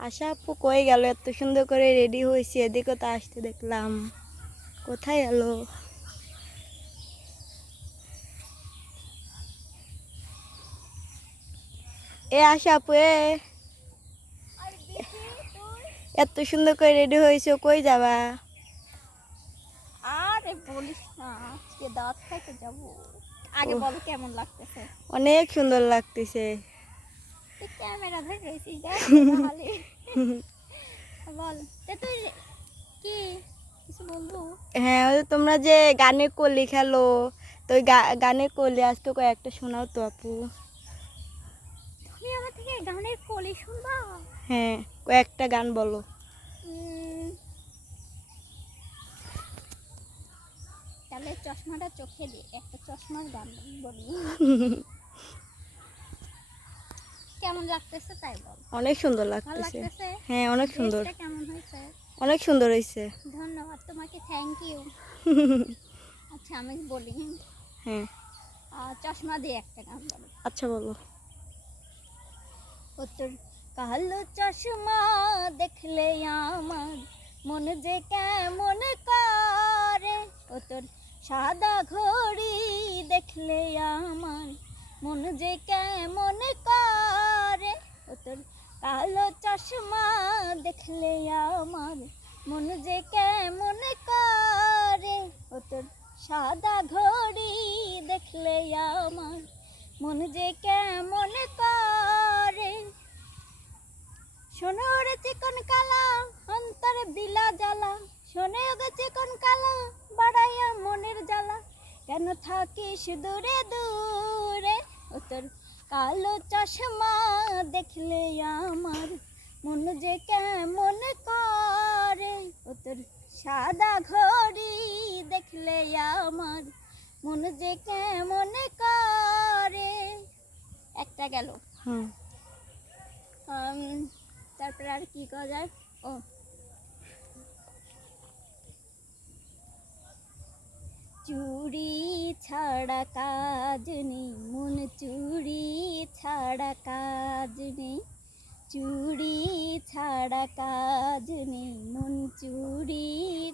আশা আপু কই গেল? এত সুন্দর করে রেডি হয়েছে এদিকে তো আসতে দেখলাম। কোথায় গেল? এ আশা আপু এ। এত সুন্দর করে রেডি হয়েছে কই যাবা? আরে বলিস না আজকে দাঁত খাইতে যাব। আগে। বল কেমন লাগতেছে? অনেক সুন্দর লাগতেছে। ক্যামেরা বল তুই কি কিছু বলব হ্যাঁ তোমরা যে গানে কলি খেলো তো গানে কলি আজকে কয়েকটা শোনাও তো আপু। তুমি আমার থেকে গানের কলি শুনবা? হ্যাঁ কয়েকটা গান বলো। তাহলে চশমাটা চোখে দিয়ে একটা চশমার গান বলি। কেমন লাগতেছে তাই বল। অনেক সুন্দর লাগতেছে। হ্যাঁ অনেক সুন্দর। কেমন হয়েছে? অনেক সুন্দর হয়েছে। ধন্যবাদ তোমাকে থ্যাংক ইউ আচ্ছা আমি বলি। হ্যাঁ। চশমা দিয়ে একটা গান বলো। আচ্ছা বলো। ও তোর কালো চশমা দেখলে আমার মন যে কেমন করে। ও তোর সাদা ঘড়ি দেখলে আমার মন যে কেমন করে। তোর কালো চশমা দেখলে আমার মন যে কেমন করে। ও তোর সাদা ঘড়ি দেখলে আমার মন যে কেমন করে। শোনো রে চিকন কালা, অন্তরে বিলা জ্বালা। শোনে ওগে চিকন কালা, বাড়াইয়া মনের জ্বালা। কেন থাকিস দূরে দূরে? ও তোর কালো চশমা দেখলে আমার মন যে কেমন করে। ও তোর সাদা ঘড়ি দেখলে আমার মন যে কেমন করে। একটা গেল। হুম আম, তারপরে আর কি করা যায়? ও চুড়ি ছাড়া কাজ নেই, মন চুরি ছাড়া কাজ নেই। চুরি ছাড়া কাজ নেই, মন চুরি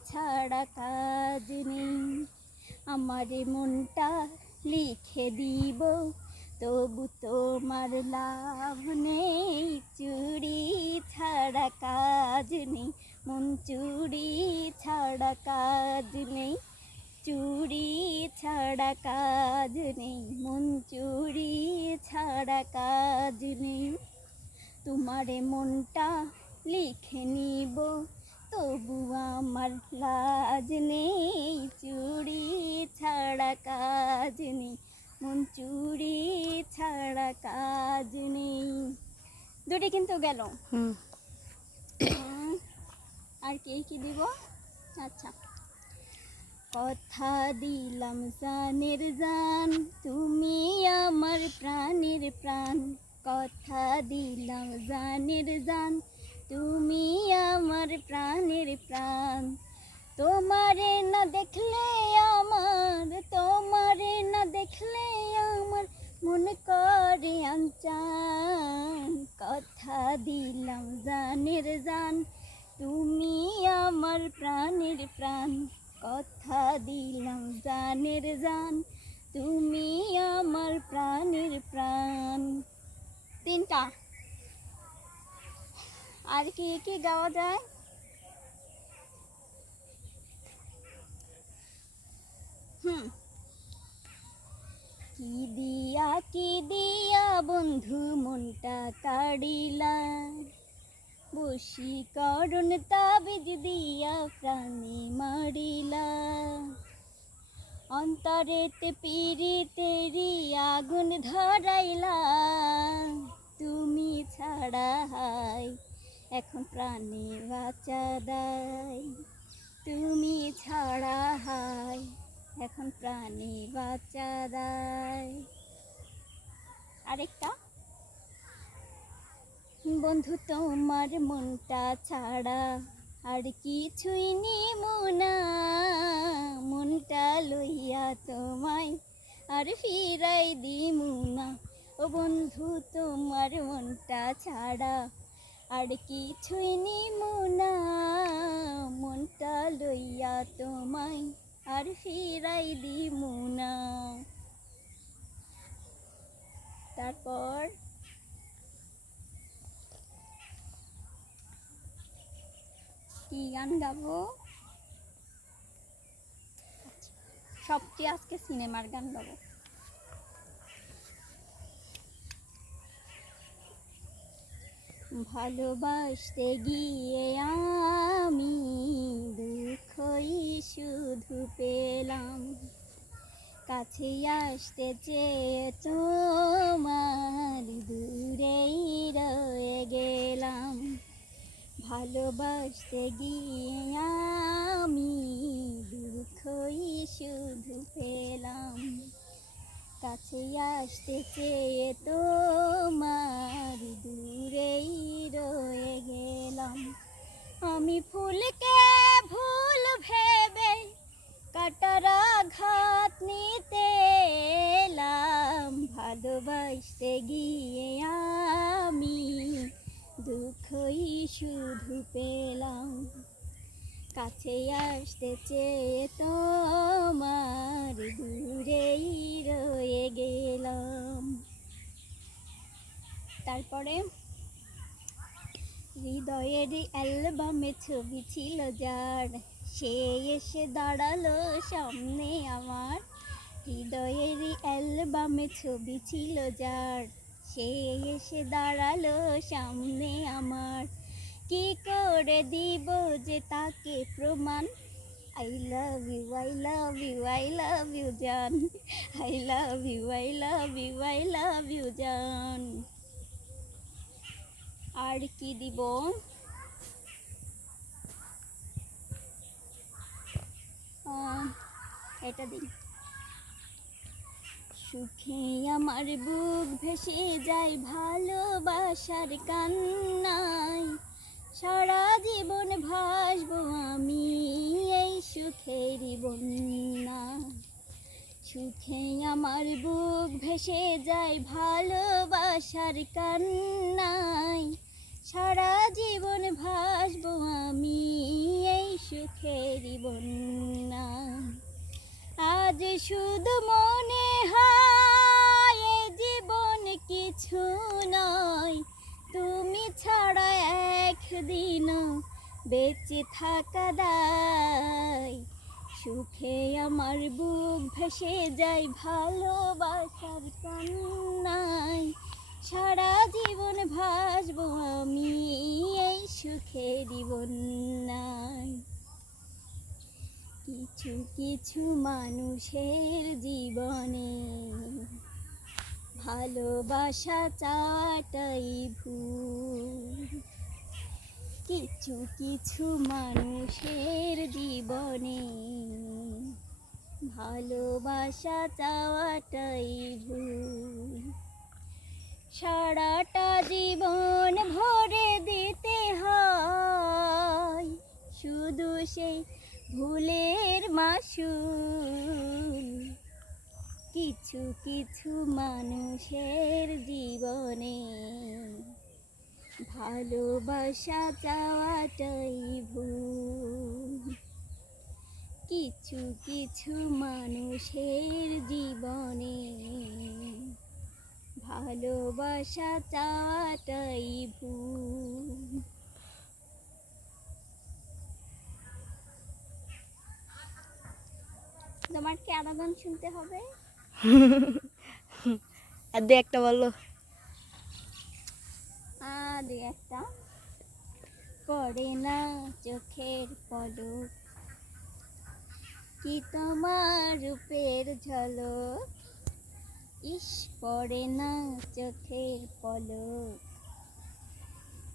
ছাড়া কাজ নেই। আমার মনটা লিখে দিব, তবু তোমার লাভ নেই। চুরি ছাড়া কাজ নেই, মন চুড়ি ছাড়া কাজ নেই। চুড়ি ছাড়া কাজ নেই মন চুড়ি ছাড়া কাজ নেই। তোমারে মনটা লিখে নিব তবু আমার লাজ নেই। চুড়ি ছাড়া কাজ নেই মন চুড়ি ছাড়া কাজ নেই। দুটি কিন্তু গেল। আর কি কি দিব? আচ্ছা। কথা দিলাম জানের জান, তুমি আমার প্রাণের প্রাণ। কথা দিলাম জানের জান, তুমি আমার প্রাণের প্রাণ। তোমারে না দেখলে আমার, তোমারে না দেখলে আমার মন করে আনচান কথা দিলাম জানের জান, তুমি আমার প্রাণের প্রাণ। কথা দিলাম জানের জান, তুমি আমার প্রাণের প্রাণ। তিনটা। আর কি কি গাওয়া যায়? হুম। কি দিয়া কি দিয়া বন্ধু মনটা কাড়িলা বশীকরণ তাবিজ দিয়া প্রাণে মারিলা। অন্তরেতে পিড়িতেরি আগুন ধরাইলা। তুমি ছাড়া হাই এখন প্রাণে বাঁচা দেয় তুমি ছাড়া হাই এখন প্রাণে বাঁচা দেয় আরেকটা। বন্ধু, তোমার মনটা ছাড়া আর কিছুই নিমু না। মনটা লইয়া তোমায় আর ফিরাই দিমু না। ও বন্ধু, তোমার মনটা ছাড়া আর কিছুই নিমুনা মনটা লইয়া তোমায় আর ফিরাই দি দিমুনা তারপর কি গান গাবো সবটি আজকে সিনেমার গান গাবো? ভালোবাসতে গিয়ে আমি দুঃখই শুধু পেলাম। কাছে আসতে চেয়ে তোমার ভালোবাসতে গিয়ে আমি দুঃখই শুধু পেলাম। কাছে আসতে চেয়ে তোমার দূরেই রয়ে গেলাম। আমি ফুলকে ভুল ভেবে কাটার আঘাত নিতে এলাম। ভালোবাসতে গিয়ে দুঃখই শুধু পেলাম। কাছে আসতে চেয়ে তোমার দূরেই রয়ে গেলাম। তারপরে হৃদয়ের অ্যালবামে ছবি ছিল যার, সে এসে দাঁড়াল সামনে আমার। হৃদয়ের অ্যালবামে ছবি ছিল যার সে এসে দাঁড়াল সামনে আমার। কি করে দিব যে তাকে প্রমাণ? I love you I love you I love you জান I love you I love you I love you জান আর কি দিব? এটা দিন সুখে আমার বুক ভেসে যায় ভালোবাসার কান্নায়। সারা জীবন ভাসবো আমি এই সুখের বন্যা সুখে আমার বুক ভেসে যায় ভালোবাসার কান্নায়। সারা জীবন ভাসবো আমি এই সুখের বন্যা আজ শুধু মনে একদিনও বেঁচে থাকা দায়। সুখে আমার বুক ভেসে যায় ভালোবাসার কান্নায়। সারা জীবন ভাসবো আমি এই সুখেরই বন্যায় কিছু কিছু মানুষের জীবনে ভালোবাসা চাটাই ভুল। কিছু কিছু মানুষের জীবনে ভালোবাসা চাওয়াটাই ভুল। সারাটা জীবন ভরে দিতে হয় শুধু সেই ভুলের মাসুল। কিছু কিছু মানুষের জীবনে ভালোবাসা চাওয়াটাই ভুল। কিছু কিছু মানুষের জীবনে ভালোবাসা চাওয়াটাই ভুল। তোমার কি আরও গান শুনতে হবে? আর দু একটা বলো। আহ দুই একটা পড়ে না চোখের পলক। কি তোমার রূপের ঝলক? ইস, পড়ে না চোখের পলক।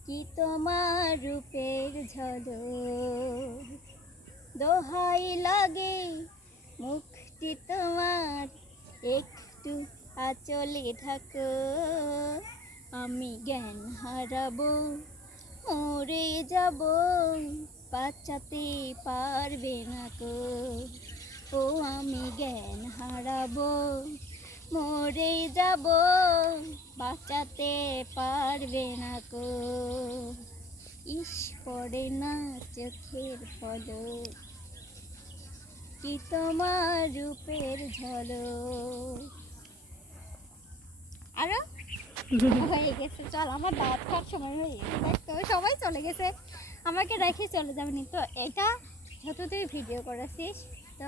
কি তোমার রূপের ঝলক? দোহাই লাগে মুখটি তোমার, একটু আচলে ঢাকো। আমি জ্ঞান হারাবো, মরে যাব, বাঁচাতে পারবে না কো ও, আমি জ্ঞান হারাবো, মরে যাব, বাঁচাতে পারবে না কো ইস পড়ে না চোখের পলক কি তোমার রূপের ঝলক আরও হয়ে গেছে। চল, আমার দাঁত খাওয়ার সময় হয়ে গেছে। দেখতো সবাই চলে গেছে। আমাকে রেখে চলে যাবেনি। তো এটা যত তুই ভিডিও করেছিস, তো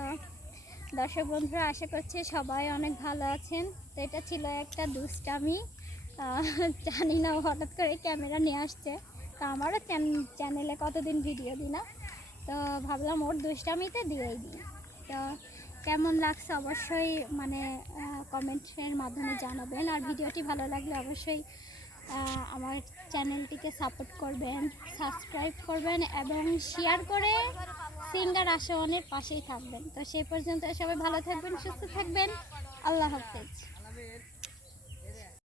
দর্শক বন্ধুরা, আশা করছি সবাই অনেক ভালো আছেন। তো এটা ছিল একটা দুষ্টামি। জানি না হঠাৎ করে ক্যামেরা নিয়ে আসছে। তো আমারও চ্যানেলে কতদিন ভিডিও দিই না। তো ভাবলাম ওর দুষ্টামিতে দিয়েই দিই। তো কেমন লাগছে? অবশ্যই মানে কমেন্টের মাধ্যমে জানাবেন। আর ভিডিওটি ভালো লাগলে অবশ্যই আমার চ্যানেলটিকে সাপোর্ট করবেন, সাবস্ক্রাইব করবেন এবং শেয়ার করে সিঙ্গার আসনের পাশেই থাকবেন। তো সেই পর্যন্ত সবাই ভালো থাকবেন, সুস্থ থাকবেন। আল্লাহ হাফেজ।